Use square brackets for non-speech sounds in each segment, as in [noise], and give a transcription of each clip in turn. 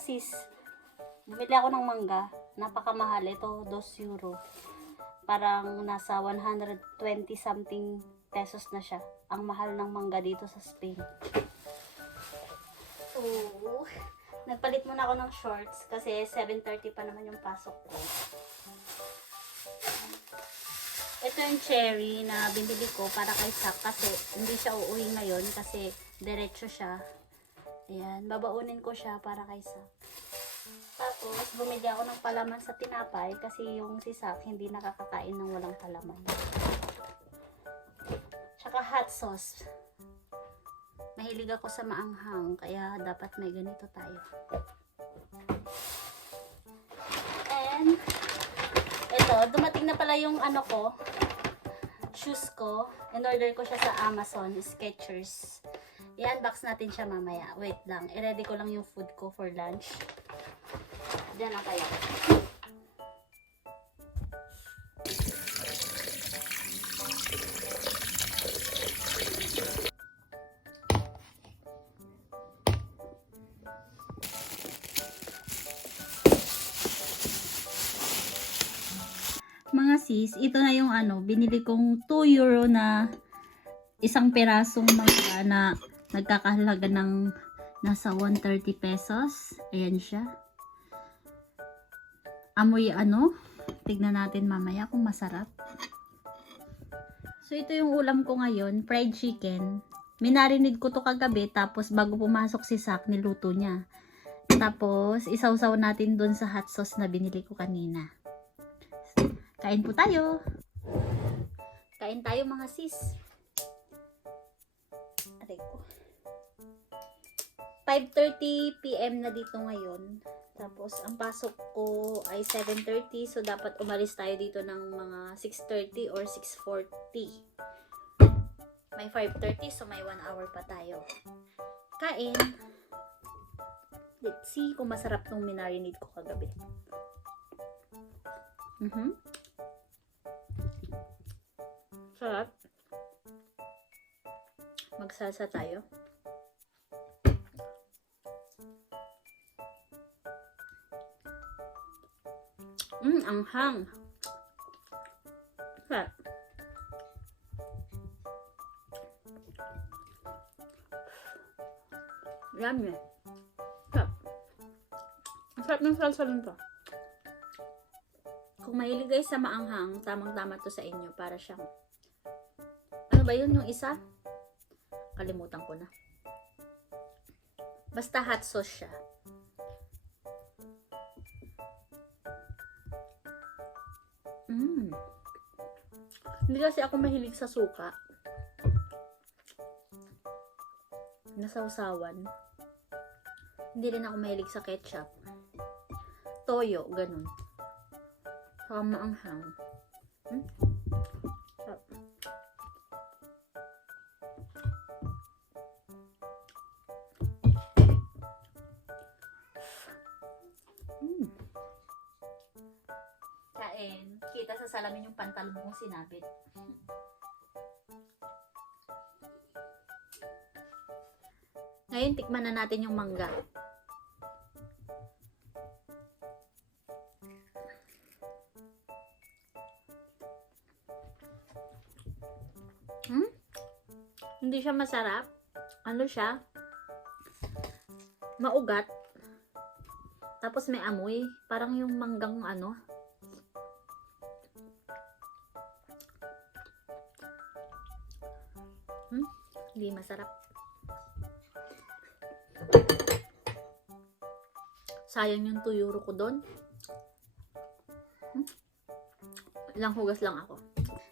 sis, bumili ako ng mangga. Napakamahal. Ito, 2 euro. Parang nasa 120 something pesos na siya. Ang mahal ng mangga dito sa Spain. Oo. Nagpalit muna ako ng shorts kasi 7.30 pa naman yung pasok ko. Ito yung cherry na binili ko para kay Sak kasi hindi siya uuwi ngayon kasi diretso siya. Ayan, babaunin ko siya para kay Sak. Tapos, bumili ako ng palaman sa tinapay kasi yung si Sak hindi nakakakain ng walang palaman. Tsaka hot sauce. Mahilig ako sa maanghang kaya dapat may ganito tayo. And, ito, dumating na pala yung ano ko, shoes ko. In-order ko siya sa Amazon, Skechers. I-unbox natin siya mamaya. Wait lang, i-ready ko lang yung food ko for lunch. Diyan na kayo. Sis, ito na yung ano, binili kong 2 euro na isang pirasong mangga na nagkakahalaga ng nasa 130 pesos. Ayan siya. Amoy ano? Tignan natin mamaya kung masarap. So ito yung ulam ko ngayon, fried chicken. Minarinig ko to kagabi tapos bago pumasok si Sak, niluto niya. Tapos isawsaw natin dun sa hot sauce na binili ko kanina. Kain po tayo. Kain tayo mga sis. Aray ko. 5.30 p.m. na dito ngayon. Tapos, ang pasok ko ay 7.30. So, dapat umalis tayo dito ng mga 6.30 or 6.40. May 5.30, so may 1 hour pa tayo. Kain. Let's see kung masarap tong minarinade ko kagabi. Mhm. Sarap. Magsalsa tayo. Mmm, anghang. Sarap. Yummy. Sarap. Ang sarap ng salsa nito. Kung mahilig guys sa maanghang, tamang-tama to sa inyo para siyang ano ba yun yung isa? Kalimutan ko na. Basta hot sauce siya. Mm. Hindi kasi ako mahilig sa suka. Nasawsawan. Hindi rin ako mahilig sa ketchup. Toyo, ganun. Saka maanghang. Hmm? Sinabit. Ngayon, tikman na natin yung mangga. Hmm? Hindi siya masarap. Ano siya? Maugat. Tapos may amoy. Parang yung manggang ano. Hmm? Hindi masarap. Sayang yung 2 euro ko doon. Hmm? Ilang hugas lang ako.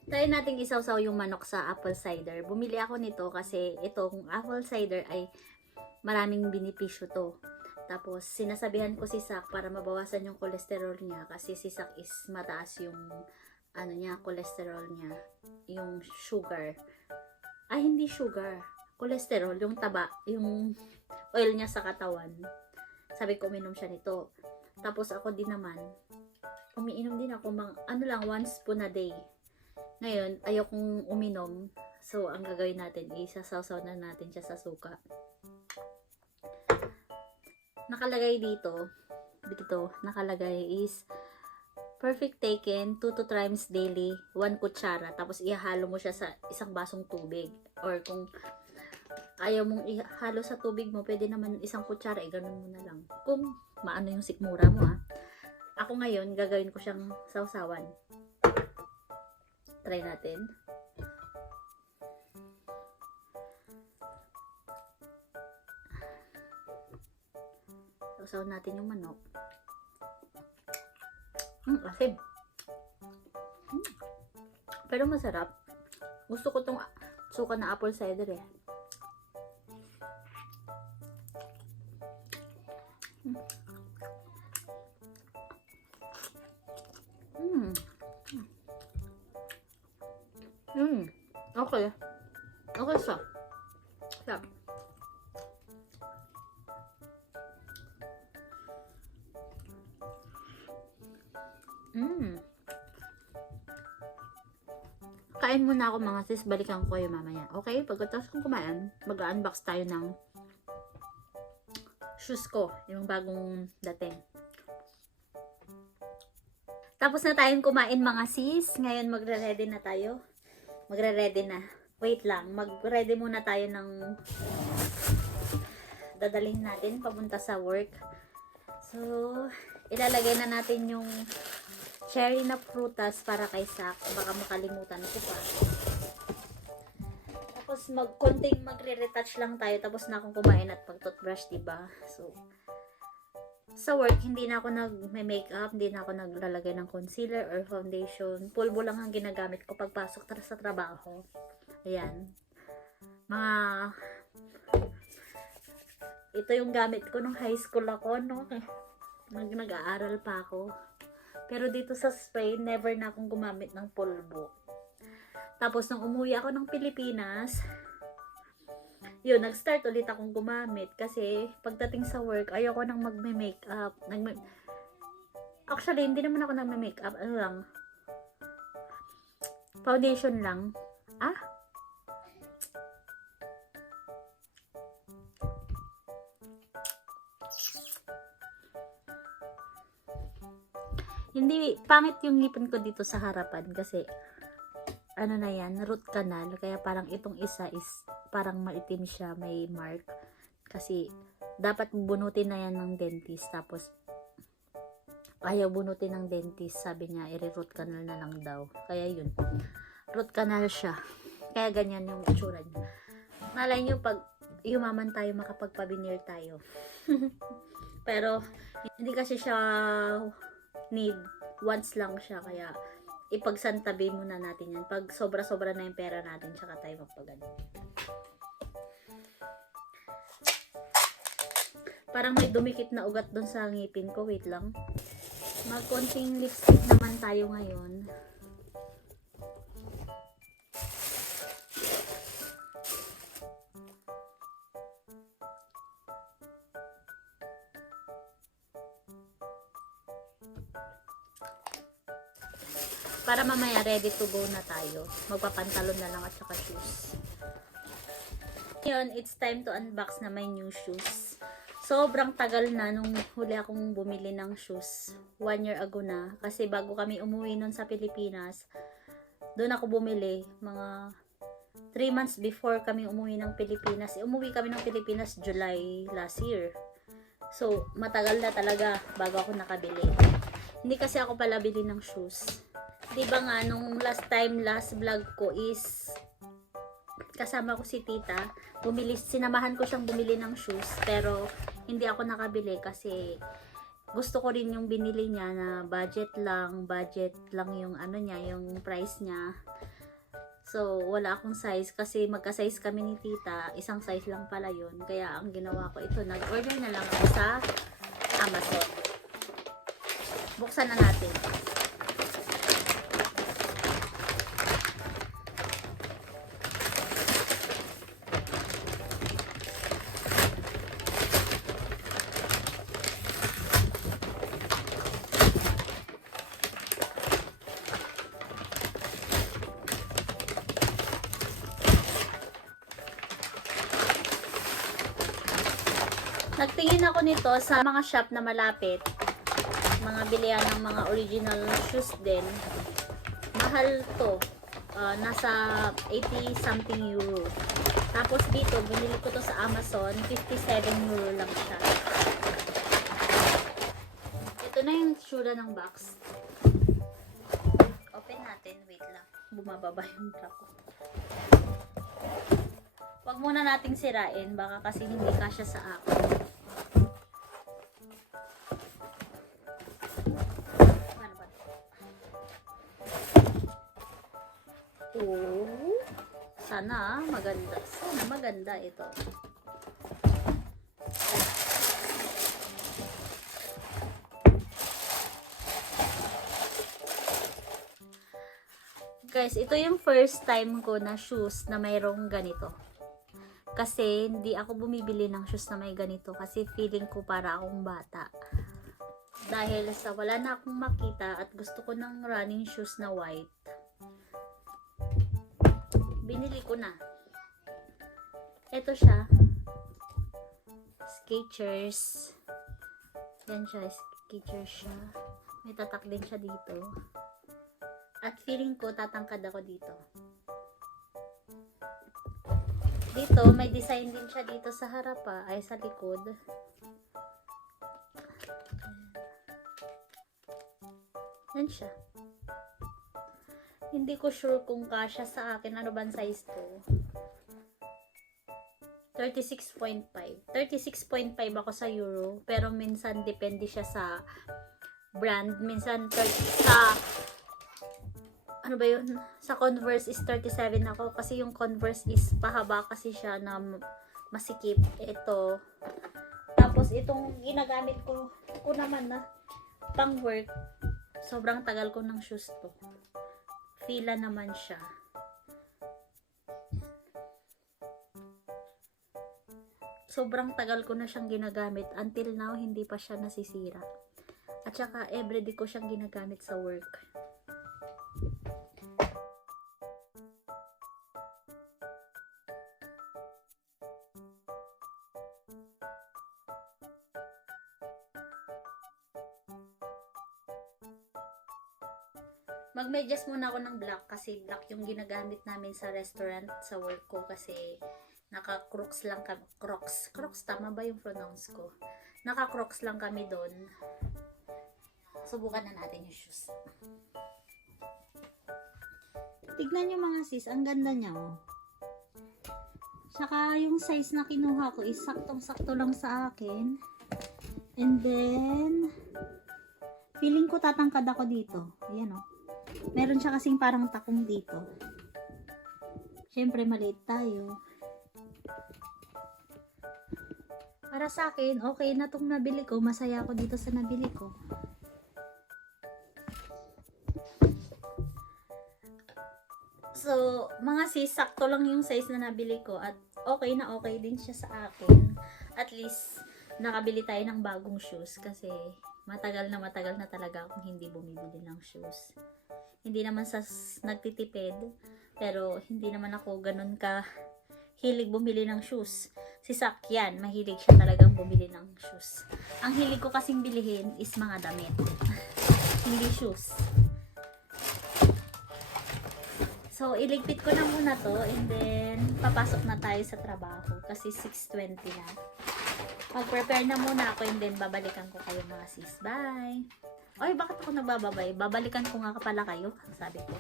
Tayo nating isawsaw yung manok sa apple cider. Bumili ako nito kasi itong apple cider ay maraming binipisyo to. Tapos, sinasabihan ko si Sak para mabawasan yung cholesterol niya kasi si Sak is mataas yung ano niya, cholesterol niya. Yung sugar. Ay, hindi sugar. Cholesterol, yung taba, yung oil niya sa katawan. Sabi ko, uminom siya nito. Tapos ako din naman, umiinom din ako, mang, ano lang, one spoon a day. Ngayon, ayokong uminom. So, ang gagawin natin, isasawsaw na natin siya sa suka. nakalagay dito, dito, nakalagay is perfect taken 2 to times daily 1 kutsara tapos ihalo mo siya sa isang basong tubig. Or kung ayaw mong ihalo sa tubig mo pwede naman isang kutsara eh ganun mo na lang. Kung maano yung sikmura mo ha ako ngayon gagawin ko siyang sausawan try natin. Sausaw natin yung manok Mm, asim. Mm. Pero masarap. Gusto ko tong suka na apple cider eh. Mm. Mm. Mm. Okay. Okay siya. Siya. Mm. Kain muna ako mga sis, balikan ko kayo mamaya. Okay? Pagkatapos kong kumain, mag-unbox tayo ng shoes ko, yung bagong dating. Tapos na tayong kumain mga sis. Ngayon magre-ready na tayo. Magre-ready na. Wait lang, mag-ready muna tayo ng dadalhin natin papunta sa work. So, ilalagay na natin yung cherry na prutas para kay Sak. Baka makalimutan ko pa. Tapos mag konting magre-retouch lang tayo tapos na akong kumain at pag-toothbrush, 'di ba? So sa work, hindi na ako nag-makeup, hindi na ako naglalagay ng concealer or foundation. Pulbo lang ang ginagamit ko pagpasok tara sa trabaho. Ayan. Mga ito yung gamit ko nung high school ako, no? Nag nag-aaral pa ako. Pero dito sa Spain, never na akong gumamit ng pulbo. Tapos nung umuwi ako ng Pilipinas, yun, nag-start ulit akong gumamit kasi pagdating sa work, ayoko nang magme-makeup. Nagme Actually, hindi naman ako nagme-makeup. Ano lang? Foundation lang. Ah? Hindi, pangit yung ngipin ko dito sa harapan kasi ano na yan, root canal. Kaya parang itong isa is parang maitim siya, may mark. Kasi dapat bunutin na yan ng dentist. Tapos ayaw bunutin ng dentist. Sabi niya, i-root canal na lang daw. Kaya yun, root canal siya. Kaya ganyan yung itsura niya. Malay nyo pag yumaman tayo, makapagpabinir tayo. [laughs] Pero hindi kasi siya need once lang siya. Kaya ipagsantabi muna natin yan. Pag sobra-sobra na yung pera natin, tsaka tayo magpagano. Parang may dumikit na ugat doon sa ngipin ko. Wait lang. Magkonting lipstick naman tayo ngayon. Para mamaya ready to go na tayo. Magpapantalon na lang at saka shoes. Ngayon, it's time to unbox na my new shoes. Sobrang tagal na nung huli akong bumili ng shoes. One year ago na. Kasi bago kami umuwi nun sa Pilipinas, doon ako bumili. Mga 3 months before kami umuwi ng Pilipinas. Eh, umuwi kami ng Pilipinas July last year. So, matagal na talaga bago ako nakabili. Hindi kasi ako pala bili ng shoes. 'Di ba nga nung last time last vlog ko is kasama ko si tita, bumili sinamahan ko siyang bumili ng shoes pero hindi ako nakabili kasi gusto ko rin yung binili niya na budget lang, budget lang yung ano niya, yung price niya. So, wala akong size kasi magka-size kami ni tita, isang size lang pala yun. Kaya ang ginawa ko ito, nag-order na lang ako sa Amazon. Buksan na natin. Nagtingin ako nito sa mga shop na malapit. Mga bilihan ng mga original shoes din. Mahal to. Ah, nasa 80 something euro. Tapos dito, binili ko to sa Amazon. 57 euro lang siya. Ito na yung tsura ng box. Open natin. Wait lang. Bumababa yung truck ko. Huwag muna nating sirain. Baka kasi hindi kasya sa akin. Oh. Sana maganda. Sana maganda ito. Guys, ito yung first time ko na shoes na mayroong ganito. Kasi hindi ako bumibili ng shoes na may ganito kasi feeling ko para akong bata. Dahil sa wala na akong makita at gusto ko ng running shoes na white. Binili ko na. Ito siya. Skechers. Yan siya, Skechers siya. May tatak din siya dito. At feeling ko tatangkad ako dito. Dito, may design din siya dito sa harap ah, ay sa likod. Yan siya. Hindi ko sure kung kasya sa akin. Ano bang size to? 36.5. 36.5 ako sa euro. Pero minsan depende siya sa brand. Minsan 30, sa ano ba yun? Sa Converse is 37 ako kasi yung Converse is pahaba kasi siya na masikip. Ito. Tapos itong ginagamit ko, ko naman na pang work. Sobrang tagal ko ng shoes to. Fila naman siya. Sobrang tagal ko na siyang ginagamit. Until now, hindi pa siya nasisira. At saka, everyday ko siyang ginagamit sa work. Magmedyas muna ako ng black kasi black yung ginagamit namin sa restaurant sa work ko kasi naka-crocs lang kami. Crocs. Crocs, tama ba yung pronounce ko? Naka-crocs lang kami doon. Subukan na natin yung shoes. Tignan nyo mga sis, ang ganda niya oh. Saka yung size na kinuha ko is saktong-sakto lang sa akin. And then, feeling ko tatangkad ako dito. Ayan oh. Meron siya kasing parang takong dito. Siyempre, maliit tayo. Para sa akin, okay na tong nabili ko. Masaya ako dito sa nabili ko. So, mga sis, sakto lang yung size na nabili ko at okay na okay din siya sa akin. At least, nakabili tayo ng bagong shoes kasi matagal na matagal na talaga akong hindi bumibili ng shoes. Hindi naman sa nagtitipid, pero hindi naman ako ganun ka hilig bumili ng shoes. Si Sakyan, mahilig siya talagang bumili ng shoes. Ang hilig ko kasing bilihin is mga damit. [laughs] hindi shoes. So, iligpit ko na muna to and then papasok na tayo sa trabaho kasi 6.20 na. Mag-prepare na muna ako and then babalikan ko kayo mga sis. Bye! Oy, bakit ako nagbababay? Babalikan ko nga pala kayo. Sabi ko.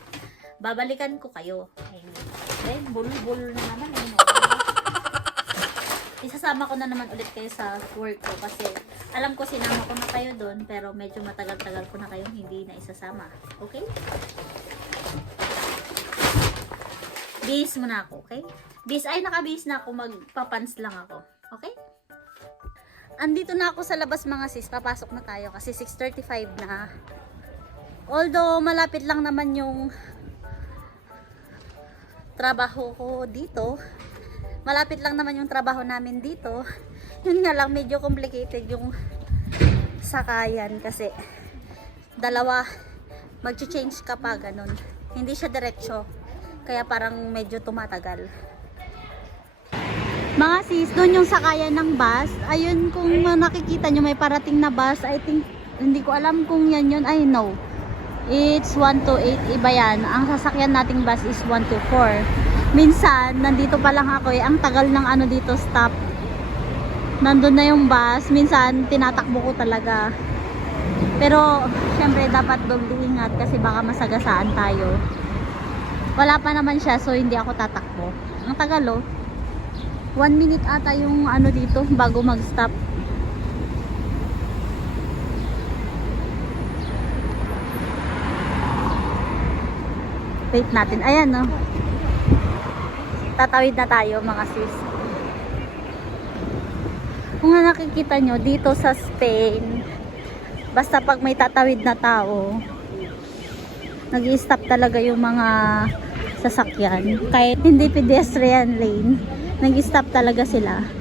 Babalikan ko kayo. Ayun. Then, bulol-bulol na naman. Ayun. Isasama ko na naman ulit kayo sa work ko kasi alam ko sinama ko na kayo doon pero medyo matagal-tagal ko na kayong hindi na isasama. Okay? Bihis muna ako, okay? Bihis, ay nakabihis na ako, magpapans lang ako. Okay? Andito na ako sa labas mga sis, papasok na tayo kasi 6.35 na. Although malapit lang naman yung trabaho ko dito, malapit lang naman yung trabaho namin dito, yun nga lang medyo complicated yung sakayan kasi dalawa mag-change ka pa ganun. Hindi siya diretsyo. Kaya parang medyo tumatagal. Mga sis, doon yung sakayan ng bus. Ayun, kung nakikita nyo may parating na bus, I think, hindi ko alam kung yan yun. I know. It's 128, iba yan. Ang sasakyan nating bus is 124. Minsan, nandito pa lang ako eh. Ang tagal ng ano dito, stop. Nandun na yung bus. Minsan, tinatakbo ko talaga. Pero, syempre, dapat doble ingat kasi baka masagasaan tayo. Wala pa naman siya, so hindi ako tatakbo. Ang tagal oh. One minute ata yung ano dito [laughs] bago mag-stop. Wait natin. Ayan no. Tatawid na tayo mga sis. Kung nga nakikita nyo dito sa Spain, basta pag may tatawid na tao, nag stop talaga yung mga sasakyan. Kahit hindi pedestrian lane, nag stop talaga sila.